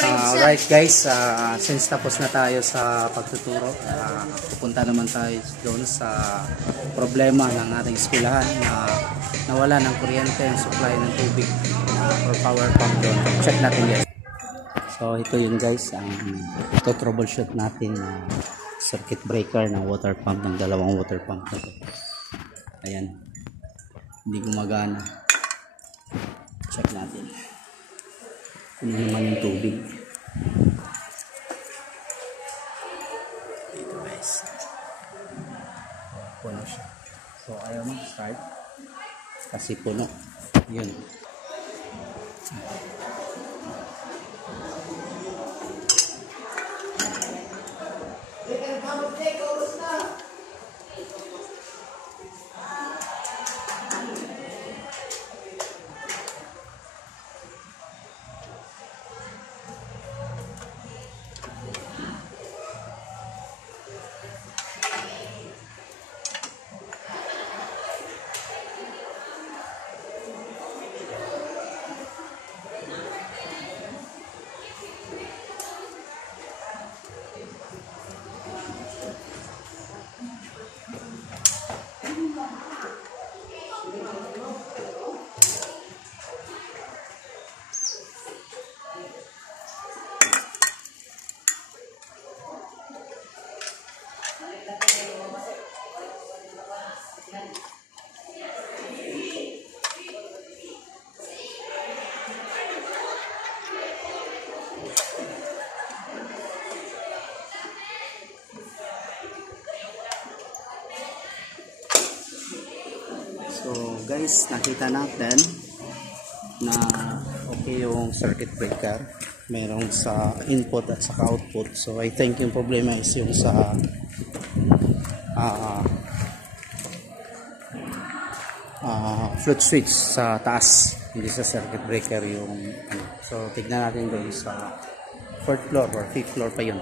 Alright guys, since tapos na tayo sa pagtuturo, pupunta naman tayo doon sa problema ng ating eskwelahan na nawala ng kuryente ang supply ng tubig or power pump doon. Check natin guys. So ito yun guys, ito troubleshoot natin circuit breaker ng water pump, ng dalawang water pump na ito. Ayan, hindi gumagana. Check natin kung ano naman yung tubig. Ito guys, puno siya. So ayaw mo start kasi puno. Yun. So guys, nakita natin na okay yung circuit breaker, merong sa input at saka output. So I think yung problema is yung sa float switch sa taas, hindi sa circuit breaker yung So tignan natin doon sa 4th floor or 5th floor pa yun.